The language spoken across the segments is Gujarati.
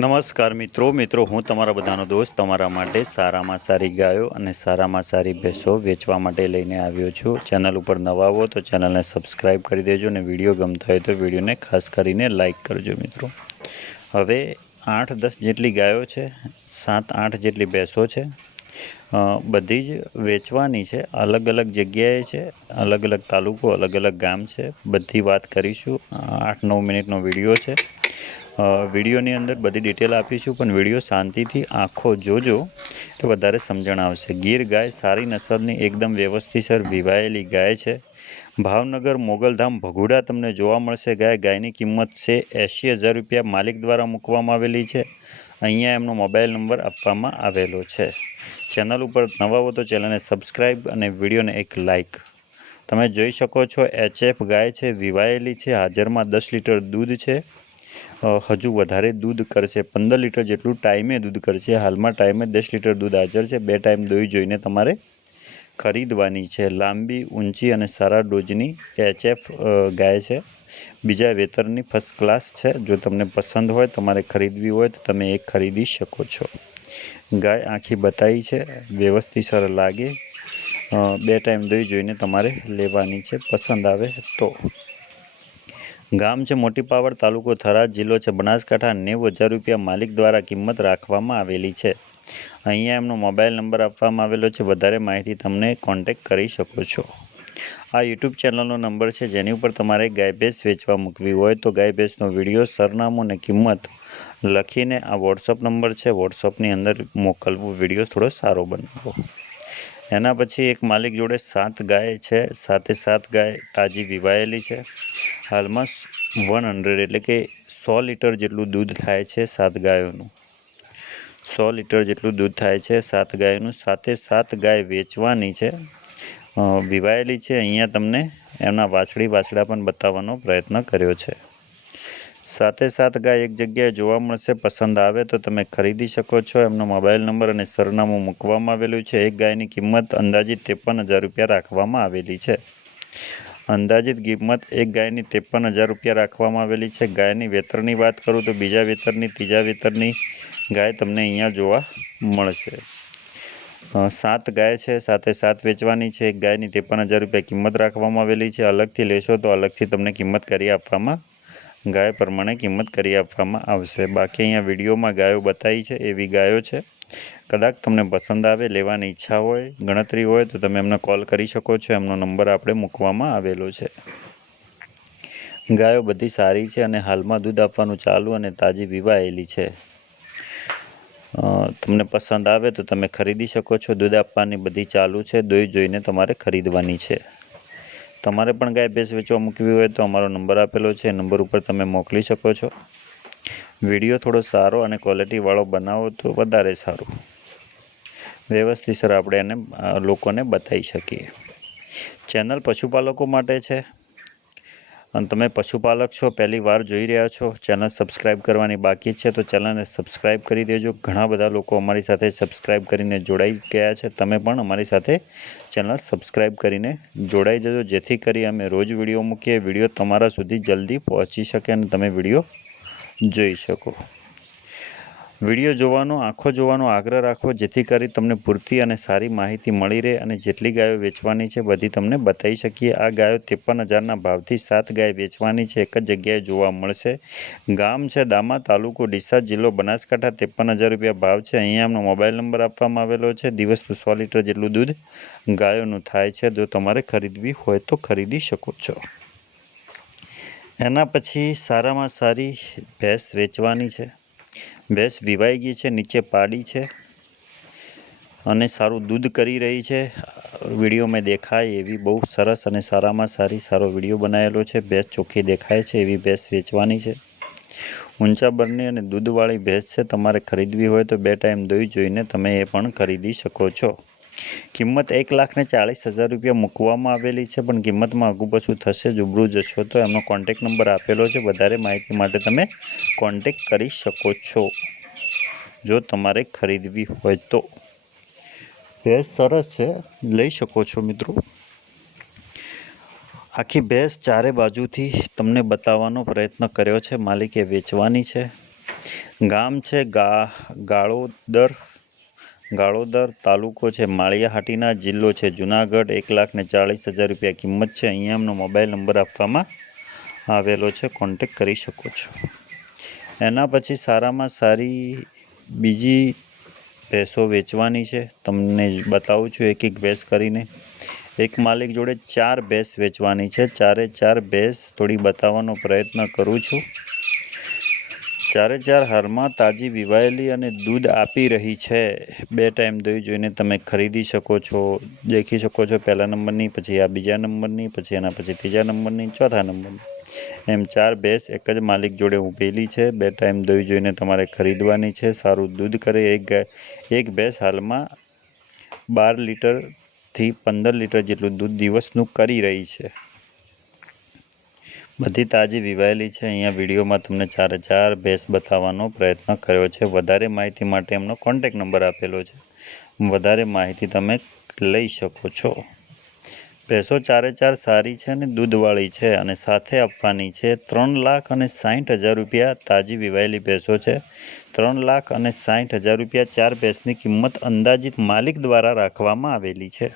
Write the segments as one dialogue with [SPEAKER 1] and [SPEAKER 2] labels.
[SPEAKER 1] નમસ્કાર મિત્રો મિત્રો, હું તમારા બધાનો દોસ્ત, તમારા માટે સારામાં સારી ગાયો અને સારામાં સારી ભેંસો વેચવા માટે લઈને આવ્યો છું. ચેનલ ઉપર નવા આવો તો ચેનલને સબસ્ક્રાઈબ કરી દેજો અને વીડિયો ગમતો હોય તો વિડીયોને ખાસ કરીને લાઇક કરજો મિત્રો. હવે આઠ દસ જેટલી ગાયો છે, સાત આઠ જેટલી ભેંસો છે. બધી જ વેચવાની છે, અલગ અલગ જગ્યાએ છે, અલગ અલગ તાલુકો, અલગ અલગ ગામ છે. બધી વાત કરીશું. આઠ નવ મિનિટનો વીડિયો છે. વિડીયોની અંદર બધી ડિટેલ આપીશું પણ વીડિયો શાંતિથી આંખો જોજો તો વધારે સમજણ આવશે. ગીર ગાય સારી નસલની એકદમ વ્યવસ્થિતસર વિવાયેલી ગાય છે. ભાવનગર મોગલધામ ભગુડા તમને જોવા મળશે. ગાય ગાયની કિંમત છે એંશી હજાર રૂપિયા માલિક દ્વારા મૂકવામાં આવેલી છે. અહીંયા એમનો મોબાઈલ નંબર આપવામાં આવેલો છે. ચેનલ ઉપર નવા હો તો ચેનલને સબસ્ક્રાઈબ અને વિડીયોને એક લાઇક. તમે જોઈ શકો છો, એચએફ ગાય છે, વિવાયેલી છે, હાજરમાં દસ લીટર દૂધ છે. હજુ વધારે દૂધ કરશે. પંદર લીટર જેટલું ટાઈમે દૂધ કરશે. હાલમાં ટાઈમે દસ લીટર દૂધ હાજર છે. બે ટાઈમ દોઈ જોઈને તમારે ખરીદવાની છે. લાંબી, ઊંચી અને સારા ડોઝની એચએફ ગાય છે. બીજા વેતરની ફર્સ્ટ ક્લાસ છે. જો તમને પસંદ હોય, તમારે ખરીદવી હોય, તો તમે એ ખરીદી શકો છો. ગાય આખી બતાવી છે. વ્યવસ્થિત સર લાગે. બે ટાઈમ દોઈ જોઈને તમારે લેવાની છે. પસંદ આવે તો. ગામ છે મોટી પાવડ તાલુકો થરાદ જિલ્લો છે બનાસકાંઠા. નેવું હજાર રૂપિયા માલિક દ્વારા કિંમત રાખવામાં આવેલી છે. અહીંયા એમનો મોબાઈલ નંબર આપવામાં આવેલો છે. વધારે માહિતી તમને કોન્ટેક કરી શકો છો. આ યુટ્યુબ ચેનલનો નંબર છે. જેની ઉપર તમારે ગાય ભેંસ વેચવા મૂકવી હોય તો ગાય ભેંસનો વીડિયો, સરનામું અને કિંમત લખીને આ વોટ્સઅપ નંબર છે. વોટ્સઅપની અંદર મોકલવું. વીડિયો થોડો સારો બનાવો. એના પછી એક માલિક જોડે સાત ગાય છે. સાથે સાત ગાય તાજી વિવાયેલી છે. હાલમાં વન હંડ્રેડ એટલે કે સો લીટર જેટલું દૂધ થાય છે સાત ગાયોનું. સો લીટર જેટલું દૂધ થાય છે સાત ગાયનું. સાથે સાત ગાય વેચવાની છે. વિવાયેલી છે. અહીંયા તમને એમના વાછડી વાછડા પણ બતાવવાનો પ્રયત્ન કર્યો છે. સાથે સાત ગાય એક જગ્યાએ જોવા મળશે. પસંદ આવે તો તમે ખરીદી શકો છો. એમનો મોબાઈલ નંબર અને સરનામું મૂકવામાં આવેલું છે. એક ગાયની કિંમત અંદાજિત ત્રેપન હજાર રૂપિયા રાખવામાં આવેલી છે. અંદાજિત કિંમત એક ગાયની ત્રેપન હજાર રૂપિયા રાખવામાં આવેલી છે. ગાયની વેતરની વાત કરું તો બીજા વેતરની, ત્રીજા વેતરની ગાય તમને અહીંયા જોવા મળશે. સાત ગાય છે, સાથે સાત વેચવાની છે. એક ગાયની ત્રેપન હજાર રૂપિયા કિંમત રાખવામાં આવેલી છે. અલગથી લેશો તો અલગથી તમને કિંમત કરી આપવામાં, ગાય પ્રમાણે કિંમત કરી આપવામાં આવશે. બાકી અહીંયા વિડીયોમાં ગાયો બતાવી છે, એવી ગાયો છે. કદાચ તમને પસંદ આવે, લેવાની ઈચ્છા હોય, ગણતરી હોય, તો તમે એમને કોલ કરી શકો છો. એમનો નંબર આપણે મૂકવામાં આવેલો છે. ગાયો બધી સારી છે અને હાલમાં દૂધ આપવાનું ચાલુ અને તાજી વિવાયેલી છે. તમને પસંદ આવે તો તમે ખરીદી શકો છો. દૂધ આપવાની બધી ચાલુ છે. દોઈ જોઈને તમારે ખરીદવાની છે. તમારે પણ ગાય ભેંસ વેચવા મૂકવી હોય તો અમારો નંબર આપેલો છે. નંબર ઉપર તમે મોકલી શકો છો. વીડિયો થોડો સારો અને ક્વોલિટીવાળો બનાવો તો વધારે સારું. વ્યવસ્થિત સર, આપણે એને લોકોને બતાવી શકીએ. ચેનલ પશુપાલકો માટે છે. અને તમે પશુપાલક છો, પહેલી વાર જોઈ રહ્યા છો, ચેનલ સબસ્ક્રાઇબ કરવાની બાકી છે, તો ચેનલને સબસ્ક્રાઇબ કરી દેજો. ઘણા બધા લોકો અમારી સાથે સબસ્ક્રાઇબ કરીને જોડાઈ ગયા છે. તમે પણ અમારી સાથે ચેનલ સબસ્ક્રાઇબ કરીને જોડાઈ જજો. જેથી કરી અમે રોજ વીડિયો મૂકીએ. વીડિયો તમારા સુધી જલ્દી પહોંચી શકે અને તમે વીડિયો જોઈ શકો. વીડિયો જોવાનો, આંખો જોવાનો આગ્રહ રાખો, જેથી કરી તમને પૂરતી અને સારી માહિતી મળી રહે અને જેટલી ગાયો વેચવાની છે, બધી તમને બતાવી શકીએ. આ ગાયો ત્રેપન હજારના ભાવથી સાત ગાય વેચવાની છે. એક જ જગ્યાએ જોવા મળશે. ગામ છે દામા, તાલુકો ડીસા, જિલ્લો બનાસકાંઠા. ત્રેપન હજાર રૂપિયા ભાવ છે. અહીંયા એમનો મોબાઈલ નંબર આપવામાં આવેલો છે. દિવસનું સો લીટર જેટલું દૂધ ગાયોનું થાય છે. જો તમારે ખરીદવી હોય તો ખરીદી શકો છો. એના પછી સારામાં સારી ભેંસ વેચવાની છે. ભેંસ વિવાઈ ગઈ છે, નીચે પાડી છે અને સારું દૂધ કરી રહી છે. વીડિયો મેં દેખાય એવી બહુ સરસ અને સારામાં સારી સારો વીડિયો બનાવેલો છે. ભેંસ ચોખ્ખી દેખાય છે એવી ભેંસ વેચવાની છે. ઊંચા બરની અને દૂધવાળી ભેંસ છે, તમારે ખરીદવી હોય તો બે ટાઈમ દોઈ જોઈને તમે એ પણ ખરીદી શકો છો. કિંમત એક લાખ ને ચાળીસ હજાર રૂપિયા મૂકવામાં આવેલી છે, પણ કિંમતમાં આગુ પાછું થશે રૂબરૂ જશો તો એમનો કોન્ટેક નંબર આપેલો છે. વધારે માહિતી માટે તમે કોન્ટેક કરી શકો છો, જો તમારે ખરીદવી હોય તો. ભેંસ સરસ છે, લઈ શકો છો મિત્રો. આખી ભેંસ ચારે બાજુથી તમને બતાવવાનો પ્રયત્ન કર્યો છે, માલિકે વેચવાની છે. ગામ છે ગા ગાળોદર ગાળોદર તાલુકો છે, માળિયાહાટીના જિલ્લો છે. જુનાગઢ એક લાખ ને ચાળીસ હજાર રૂપિયા કિંમત છે. અહીંયા એમનો મોબાઈલ નંબર આપવામાં આવેલો છે. કોન્ટેક કરી શકો છો. એના પછી સારામાં સારી બીજી ભેંસો વેચવાની છે. તમને બતાવું છું એક એક ભેંસ કરીને. એક માલિક જોડે ચાર ભેંસ વેચવાની છે. ચારે ચાર ભેંસ થોડી બતાવવાનો પ્રયત્ન કરું છું. ચારે ચાર હારમાં તાજી વિવાયેલી અને દૂધ આપી રહી છે. બે ટાઈમ દોઈ જોઈને તમે ખરીદી શકો છો, દેખી શકો છો પહેલા નંબરની, પછી આ બીજા નંબરની, પછી એના પછી ત્રીજા નંબરની, ચોથા નંબરની. એમ ચાર ભેંસ એક જ માલિક જોડે ઊભેલી છે. બે ટાઈમ દોઈ જોઈને તમારે ખરીદવાની છે. સારું દૂધ કરે એક એક ભેંસ હાલમાં બાર લીટરથી પંદર લીટર જેટલું દૂધ દિવસનું કરી રહી છે. બધી તાજી વિવાયેલી છે. અહીંયા વિડીયોમાં તમને ચારે ચાર ભેંસ બતાવવાનો પ્રયત્ન કર્યો છે. વધારે માહિતી માટે એમનો કોન્ટેક નંબર આપેલો છે. વધારે માહિતી તમે લઈ શકો છો. ભેંસો ચારે ચાર સારી છે અને દૂધવાળી છે અને સાથે આપવાની છે ત્રણ લાખ અને સાઠ હજાર રૂપિયા. તાજી વિવાયેલી ભેંસો છે. ત્રણ લાખ અને સાઠ હજાર રૂપિયા ચાર ભેંસની કિંમત અંદાજિત માલિક દ્વારા રાખવામાં આવેલી છે.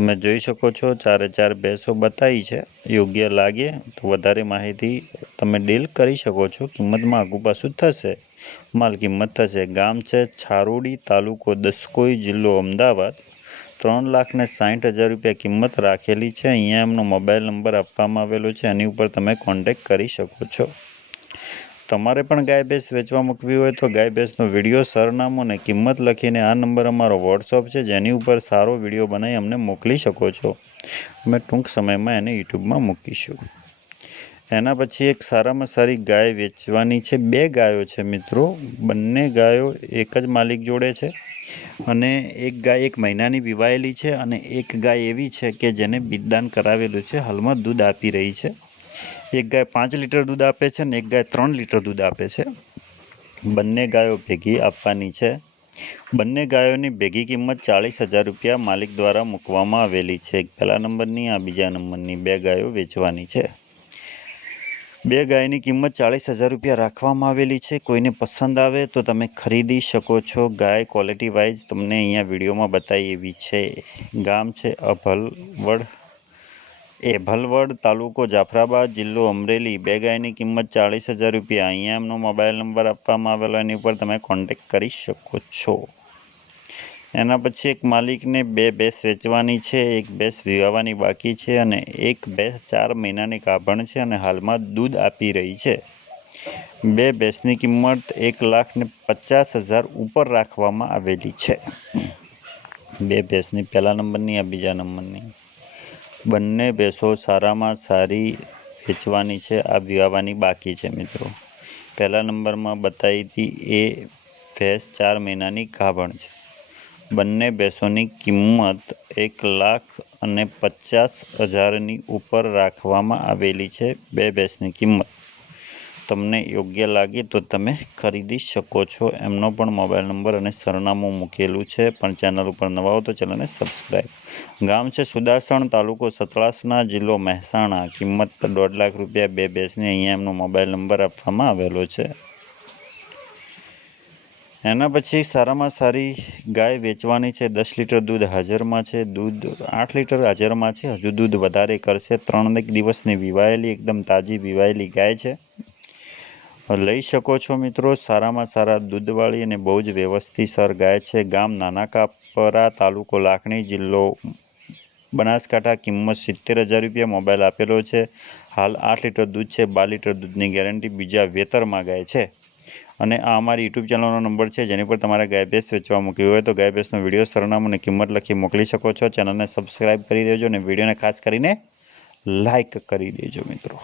[SPEAKER 1] તમે જોઈ શકો છો, ચારે ચાર ભેંસો બતાવી છે. યોગ્ય લાગે તો વધારે માહિતી તમે ડીલ કરી શકો છો. કિંમતમાં આગુ પાછું થશે. માલ કિંમત થશે. ગામ છે છારોડી તાલુકો દસકોઈ જિલ્લો અમદાવાદ. ત્રણ લાખ ને સાઠ હજાર રૂપિયા કિંમત રાખેલી છે. અહીંયા એમનો મોબાઈલ નંબર આપવામાં આવેલો છે. એની ઉપર તમે કોન્ટેક કરી શકો છો. તમારે પણ ગાય ભેંસ વેચવા મૂકવી હોય તો ગાય ભેંસનો વીડિયો, સરનામું અને કિંમત લખીને આ નંબર અમારો વોટ્સઅપ છે, જેની ઉપર સારો વીડિયો બનાવી અમને મોકલી શકો છો. અમે ટૂંક સમયમાં એને યુટ્યુબમાં મૂકીશું. એના પછી એક સારામાં સારી ગાય વેચવાની છે, બે ગાયો છે મિત્રો. બંને ગાયો એક જ માલિક જોડે છે અને એક ગાય એક મહિનાની વિવાયેલી છે અને એક ગાય એવી છે કે જેને બિદદાન કરાવેલું છે. હાલમાં દૂધ આપી રહી છે. એક ગાય પાંચ લીટર દૂધ આપે છે અને એક ગાય ત્રણ લીટર દૂધ આપે છે. બંને ગાયો ભેગી આપવાની છે. બંને ગાયોની ભેગી કિંમત ચાળીસ હજાર રૂપિયા માલિક દ્વારા મૂકવામાં આવેલી છે. એક પહેલા નંબરની, આ બીજા નંબરની બે ગાયો વેચવાની છે. બે ગાયની કિંમત ચાળીસ હજાર રૂપિયા રાખવામાં આવેલી છે. કોઈને પસંદ આવે તો તમે ખરીદી શકો છો. ગાય ક્વોલિટી વાઇઝ તમને અહીંયા વિડીયોમાં બતાવી એવી છે. ગામ છે અભલવડ. એ ભલવડ તાલુકો જાફરાબાદ જિલ્લો અમરેલી. બે ગાયની કિંમત ચાળીસ હજાર રૂપિયા. અહીંયા એમનો મોબાઈલ નંબર આપવામાં આવેલો. એની ઉપર તમે કોન્ટેક કરી શકો છો. એના પછી એક માલિકને બે ભેંસ વેચવાની છે, એક ભેંસ વિવાવાની બાકી છે અને એક ભેંસ ચાર મહિનાની કાભણ છે અને હાલમાં દૂધ આપી રહી છે. બે ભેંસની કિંમત એક લાખ ને પચાસ હજાર ઉપર રાખવામાં આવેલી છે. બે ભેંસની પહેલા નંબરની આ બીજા નંબરની. બંને ભેંસો સારામાં સારી વેચવાની છે, આ વિવાવાની બાકી છે મિત્રો. પહેલા નંબરમાં બતાવી હતી, એ ભેંસ ચાર મહિનાની ગાભણ છે. બંને ભેંસોની કિંમત એક લાખ અને પચાસ હજારની ઉપર રાખવામાં આવેલી છે, બે ભેંસની કિંમત. તમને યોગ્ય લાગે તો તમે ખરીદી શકો છો. એમનો પણ મોબાઈલ નંબર અને સરનામું મૂકેલું છે. પણ ચેનલ ઉપર નવા હો તો ચેનલને સબસ્ક્રાઈબ ગામ છે સુદાસણ, તાલુકો સતલાસના જિલ્લો મહેસાણા. કિંમત દોઢ લાખ રૂપિયા બે બેસની અહીંયા એમનો મોબાઈલ નંબર આપવામાં આવેલો છે. એના પછી સારામાં સારી ગાય વેચવાની છે. દસ લીટર દૂધ હાજરમાં છે. દૂધ આઠ લીટર હાજરમાં છે. હજુ દૂધ વધારે કરશે. ત્રણ એક દિવસની વિવાયેલી, એકદમ તાજી વિવાયેલી ગાય છે. લઈ શકો છો મિત્રો. સારામાં સારા દૂધવાળી અને બહુ જ વ્યવસ્થિતસર ગાય છે. ગામ નાના કાપરા તાલુકો લાખણી જિલ્લો બનાસકાંઠા. કિંમત સિત્તેર હજાર રૂપિયા મોબાઈલ આપેલો છે. હાલ આઠ લીટર દૂધ છે. બાર લીટર દૂધની ગેરંટી બીજા વેતરમાં ગાય છે. અને આ અમારી યુટ્યુબ ચેનલનો નંબર છે. જેની પર તમારે ગાય ભેંસ વેચવા મૂકવી હોય તો ગાય ભેંસનો વીડિયો સરનામું અને કિંમત લખી મોકલી શકો છો. ચેનલને સબસ્ક્રાઈબ કરી દેજો અને વિડીયોને ખાસ કરીને લાઇક કરી દેજો મિત્રો.